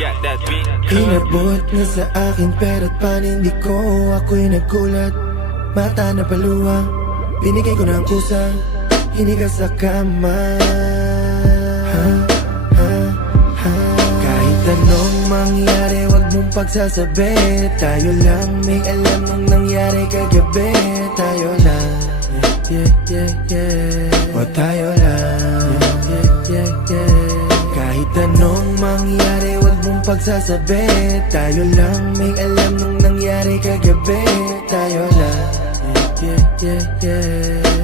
got that beat. Inabot na sa akin pera't panindi ko. Ako'y nagkulat, mata na paluwa. Binigay ko ng kusa, hindi ka sa kama. Kahit anong mangyari, wag mong pagsasabi. Tayo lang may alam ang nangyari kagabi. Tayo lang, o tayo lang, kahit anong mangyari, wag mong pagsasabi. Tayo lang may alam ng nangyari kagabi. Tayo lang,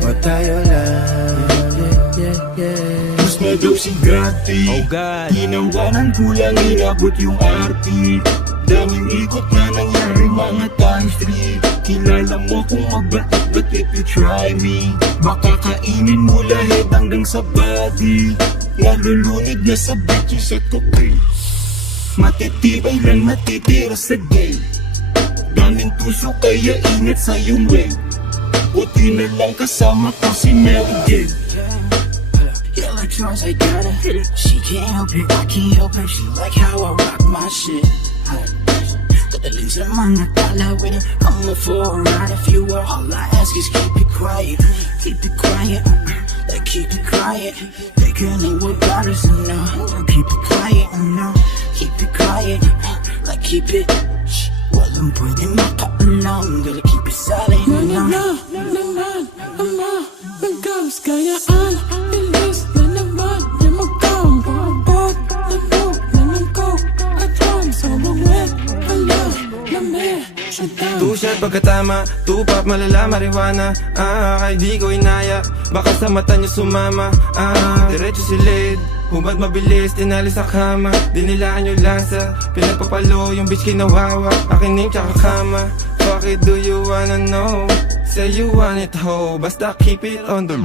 o tayo lang, Mas na daw si Gati, Oh God, ginawanan kulang inabot yung RT. Daming ikot na nangyari mga times 3. Kilala mo kung magbatik, but if you try me, baka kainin mo lahat hanggang sa body. Nalulunod na sa bitches at cocaine. Matitibay lang natitira sa game. Daming puso kaya ingat sa iyong way. Buti na lang kasama ko si Mary Jane. Electrons, I gotta hit it. She can't help it, I can't help her. She like how I rock my shit. Dadaling sa mga tala with it. I'm for a ride if you were. All I ask is keep it quiet. Keep it quiet, like keep it quiet. They can know what got us enough. Keep it quiet, no. Keep it quiet, like keep it. Walang pwede makaalam. Gotta keep it silent, no. naman ang matagas kayaan. Ilis na naman yung magkam. Pabot na mo na ng coke at rum. Sobrang wet, ala, lamig, siya down. Two-shot pagkatama, two-pop malala marijuana. Kahit di ko inaya, baka sa mata niyo sumama. Diretso si lead, humad mabilis, tinali sa kama. Dinilaan yung lasa, pinagpapalo yung bitch kinawawa. Akin name tsaka kama. Fuck it, do you wanna know? Say you want it ho, basta keep it on the